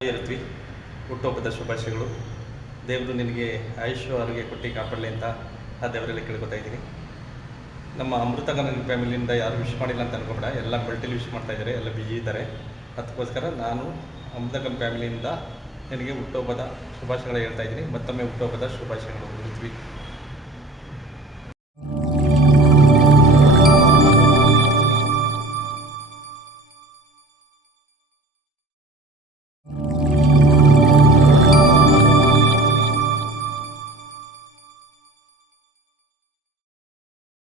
ಇರುತ್ವಿ. ಹುಟ್ಟುಹಬ್ಬದ ಶುಭಾಶಯಗಳು. ದೇವರು ನಿನಗೆ ಆಯುಷ್ಯ ಆರೋಗ್ಯ ಕೊಟ್ಟು ಕಾಪಾಡಲಿ ಅಂತ ಆ ದೇವರಲ್ಲಿ ಕೇಳ್ಕೊತಾ ಇದ್ದೀನಿ. ನಮ್ಮ ಅಮೃತಗನ ಫ್ಯಾಮಿಲಿಯಿಂದ ಯಾರು ವಿಶ್ ಮಾಡಿಲ್ಲ ಅಂತ ಅನ್ಕೋಬೇಡ, ಎಲ್ಲ ಮಲ್ಟಿಲಿ ವಿಶ್ ಮಾಡ್ತಾಯಿದ್ದಾರೆ, ಎಲ್ಲ ಬಿಜಿ ಇದ್ದಾರೆ. ಅದಕ್ಕೋಸ್ಕರ ನಾನು ಅಮೃತಗನ ಫ್ಯಾಮಿಲಿಯಿಂದ ನಿನಗೆ ಹುಟ್ಟುಹಬ್ಬದ ಶುಭಾಶಯಗಳು ಹೇಳ್ತಾ ಇದ್ದೀನಿ. ಮತ್ತೊಮ್ಮೆ ಹುಟ್ಟುಹಬ್ಬದ ಶುಭಾಶಯಗಳು.